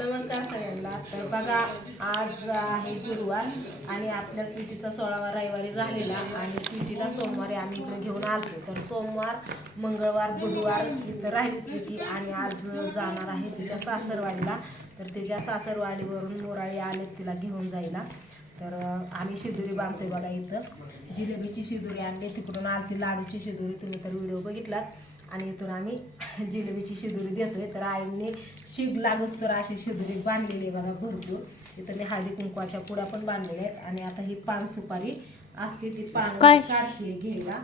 नमस्कार सगळ्यांना. तर बघा, आज आहे गुरुवार आणि आपल्या स्वीटीचा 16वा रविवारी झालेला आणि स्वीटीला सोमवारी आम्ही इकडे घेऊन आलो. तर सोमवार, मंगळवार, बुधवार इथं राहिली स्वीटी आणि आज जाणार आहे तिच्या सासरवाडीला. तर तिच्या सासरवाडीवरून मोराळी आले तिला घेऊन जायला. तर आम्ही शिदुरी बांधतोय बघा. इथं जिलेबीची शिदुरी आणली, तिकडून आलती लाडूची शिदुरी, तुम्ही तर व्हिडिओ बघितलाच. आणि इथून आम्ही जिलेबीची शिदुरी देतोय. तर आईने शिग लागूच तर अशी शिदुरी बांधलेली आहे बघा भरपूर. इथं मी हळदी कुंकवाच्या पुड्या पण बांधलेल्या आहेत. आणि आता ही पान सुपारी असते ती पान काढते घ्यायला.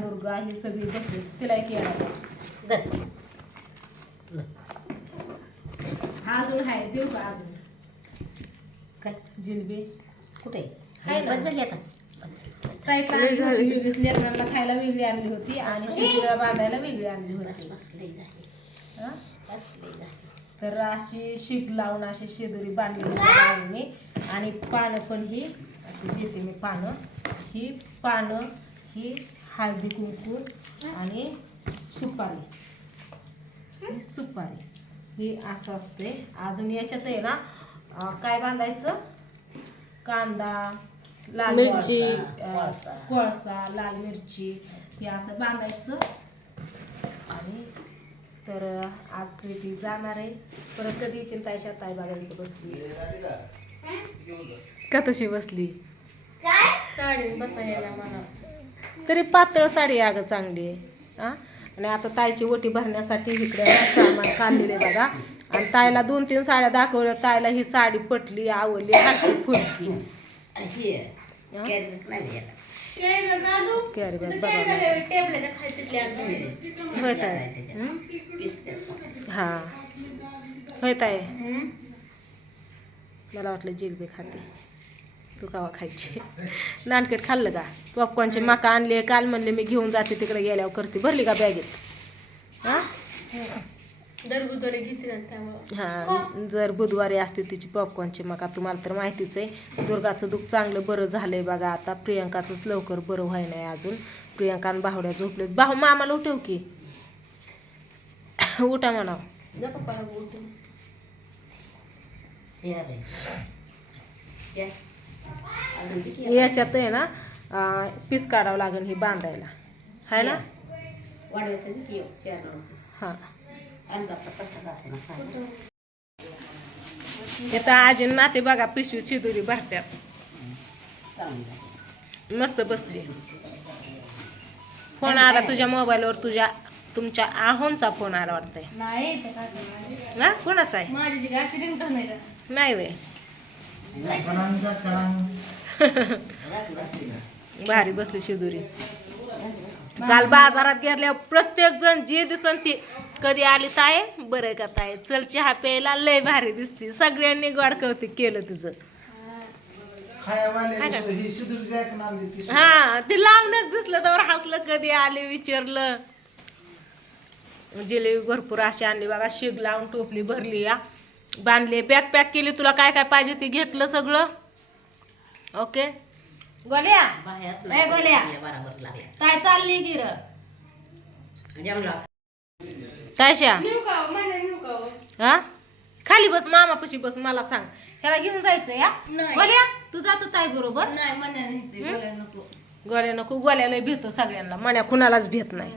दुर्गा ही सगळी बसली तिला एक येणार अजून आहे. देऊ का अजून काय जिलेबी कुठे बदलली आता साईडला लेकरांना खायला वेगळी आणली होती आणि शिदुरीला बांधायला वेगळी आणली होती. तर अशी शिग लावून अशी शिदुरी बांधलेली आहे. आणि पानं पण ही अशी देते मी. ही पानं ही हळदी कुंकू आणि सुपारी ही असं असते. अजून याच्यात आहे ना काय बांधायचं, कांदा, लाल मिरची, कोळसा, लाल मिरची हे असं बांधायचं. आणि तर आज स्वीटी जाणार आहे परत. कधी चिंतायच्या ताई बघा इथे बसली का, तशी बसली साडी बसायला मला तरी पातळ साडी अगं चांगली आहे. आणि आता ताईची ओटी भरण्यासाठी इकडे सामान काढलेले बघा. आणि ताईला 2-3 साड्या दाखवल्या. ताईला ही साडी पटली, आवडली, हाती फुटली. हा होत आहे. मला वाटलं जिलेबी खाते, तू कावा खायची. नानकेट खाल्लं का? पॉपकॉर्नचे मका आणले काल, म्हणले मी घेऊन जाते तिकडे गेल्यावर करते. भरली का बॅगेत? हा जर बुधवारी असते तिची पॉपकॉर्नची मका. तुम्हाला तर माहितीच आहे. दुर्गाचं दुःख चांगलं बरं झालंय बघा. आता प्रियंकाचंच लवकर बरं व्हाय नाही अजून. प्रियंकान बाहुड्या झोपलेत. मामाला उठव की, उठा म्हणाव. याच्यात आहे ना पीस काढावं लागेल ही बांधायला, आहे ना. हा इथं आजी नाते बघा पिशवी शिदुरी भरत्यात. मस्त बसली. फोन आला तुझ्या मोबाईलवर, तुमच्या आहोंचा फोन आला वाटतंय ना. कोणाचा आहे? नाही वे भारी बसली शिदुरी. काल बाजारात गेल्यावर प्रत्येक जण जे दिसन ती कधी आली ताय बरं का ताय चल चहा प्यायला, लय भारी दिसती. सगळ्यांनी गोड कौतिक केलं तिचं. हा ते लावणच दिसलं तर हसलं. कधी आले विचारलं. जिलेबी भरपूर अशी आणली बघा. शिग लावून टोपली भरली या बांधली. बॅग पॅक केली. तुला काय काय पाहिजे ते घेतलं सगळं. ओके गोल्या काय चालली गिर तायशा? हा खाली बस, मामापाशी बस. मला सांग ह्याला घेऊन जायचं या गोल्या? तू जातो ताई बरोबर? गोल्या नको. गोल्याला भेटतो सगळ्यांना, मन्या कुणालाच भेट नाही,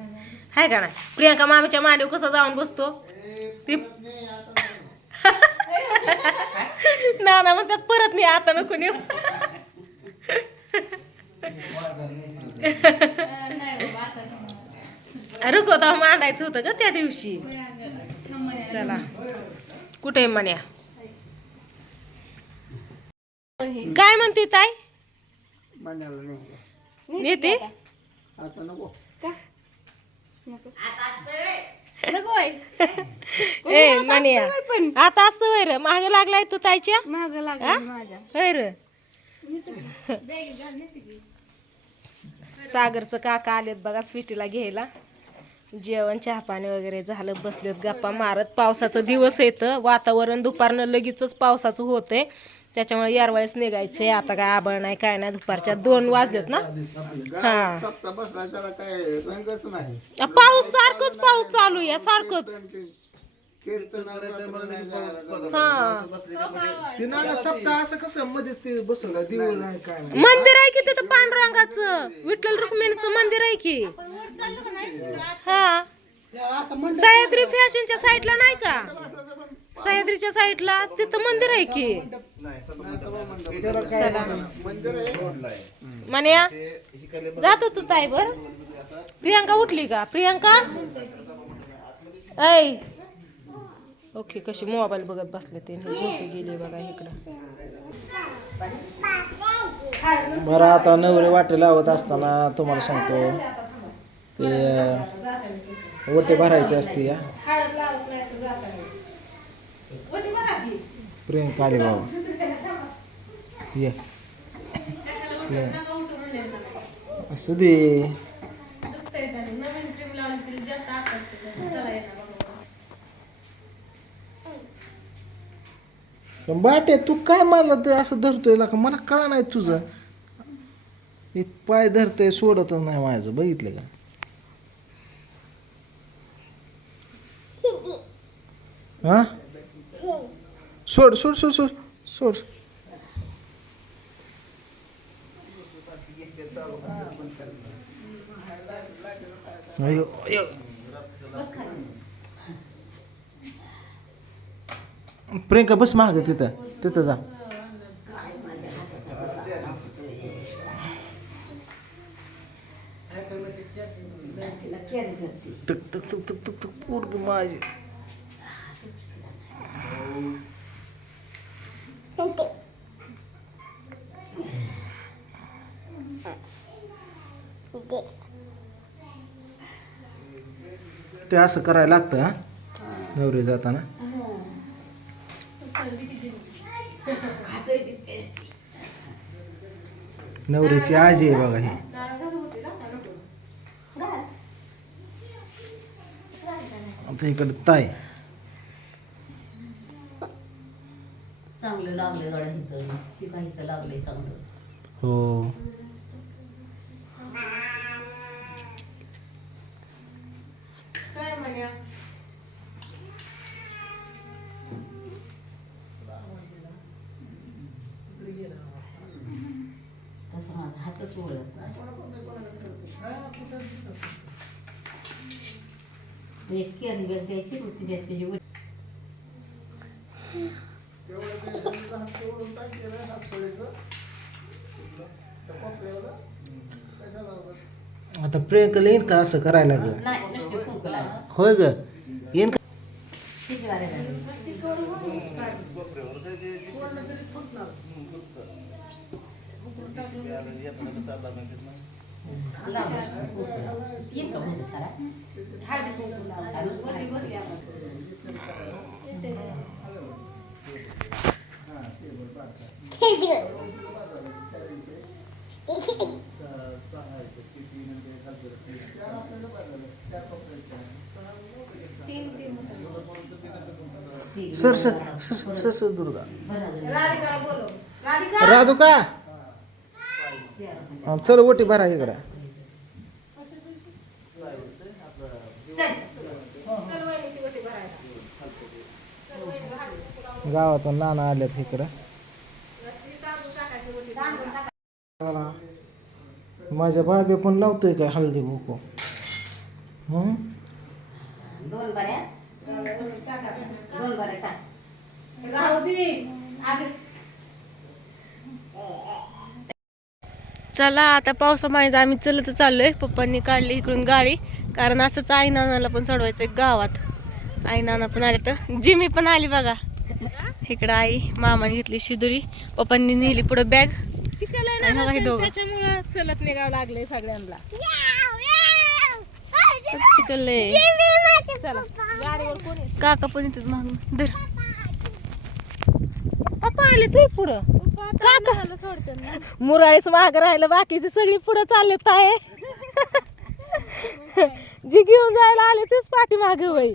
हाय का नाही. प्रियंका मामीच्या मांडीवर कसं जाऊन बसतो ती ना म्हणतात परत नाही आता नको नेऊ. रुकवता मांडायचं होतं का त्या दिवशी. चला कुठे म्हण्या काय म्हणते ताई? येते ए म्हण्या आता असतं वैर महाग लागलाय तू ताईच्या वैर. सागरचं काका आलेत बघा स्वीटीला घ्यायला. जेवण चहा पाणी वगैरे झालं, बसलेत गप्पा मारत. पावसाचं दिवस येतं, वातावरण दुपारनं लगेचच पावसाचं होतंय. त्याच्यामुळे यारवाळीच निघायचंय. आता काय आबळ नाही काय नाही. दुपारच्या 2 वाजलेत ना. हा पाऊस सारखंच पाऊस चालू आहे सारखंच. हा ते नाना सप्ताह असं कसं मध्ये ते बसवलं देऊळ नाही काय नाही. मंदिर आहे की तिथं पांडुरंगाचं विठ्ठल रुक्मिणीचं मंदिर आहे की. हा सह्याद्री फॅशनच्या साईडला नाही का, सह्याद्रीच्या साईडला तिथं मंदिर आहे की. चला म्हण्या जातो तू ताई बर. प्रियांका उठली का प्रियांका? ऐ ओके कशी मोबाईल बघत बसले ते झोपी गेली बघा इकडं. बरं आता नवरी वाटे लावत असताना तुम्हाला सांगतो ते ओटे भरायचे असते या. प्रियंका आली बाबा ये असू दे. बाटे तू काय मला ते असं धरतोय का मला कळा नाही तुझं. हे पाय धरतय सोडतच नाही माझं बघितलं का. हा सोड सोड सोड सोड सोड. अयो अयो प्रियंका बस माग तिथं तिथं जा. तक तक तक तक तक तक पोरगी माझी. ते असं करायला लागतं हा नवरी जाताना. नवरीची आजी आहे बघा ही. आता इकडे ताई. चांगलं लागले गड्या हिथं की काहीच लागले चांगलं. हो काय म्हण्या तसं माझा हातच वळत नाही. एक कॅरी बॅग द्यायची होती त्याची आता प्रियंकाला येईन का असं करायला ग. नाही नुसते कुंकू लागले. होय ग येईन का. ठीक आहे sir sir sir sir Durga राधिकाला बोलव. राधिका राधू का चल ओटी भरा इकडे. चल वहिनीची ओटी भरायला. गावातून नाना आल्यात इकडं. माझ्या बाबे पण लावतोय काय हळदी कुंकू. दोन बऱ्या दोन बऱ्या टाक. चला आता पावसामुळे आम्ही चलत चाललोय. पप्पांनी काढली इकडून गाडी कारण असंच आई नानाला पण चढवायचंय गावात. आई नाना पण आले तर जिमी पण आली बघा. इकडं आई मामाने घेतली शिदुरी, पप्पांनी नेली पुढे बॅग. त्याच्यामुळं चलत निघावं लागलंय सगळ्यांना. चिकलले चला गाडीवर कोणी काका पण येतात मागून. धर पप्पा आले तू पुढं. काका मुराळीच माग राहिलं, बाकीची सगळी पुढे चालले ताय. जी घेऊन जायला आले तेच पाठी मागे होई.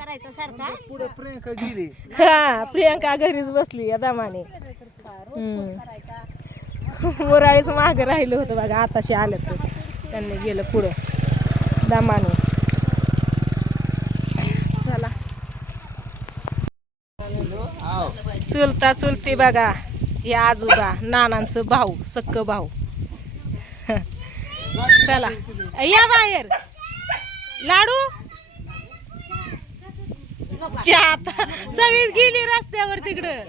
पुढे प्रियंका गेली. हा प्रियंका घरीच बसली या दमाने. मुराळीच माग राहिलं होतं बघा, आताशी आलं तर त्यांनी गेलं पुढं दमाने. चुलता चुलती बघा, हे आजोबा, नानांचं भाऊ, सक्क भाऊ. चला या बाहेर. लाडू आता सगळीच गेली रस्त्यावर तिकडं.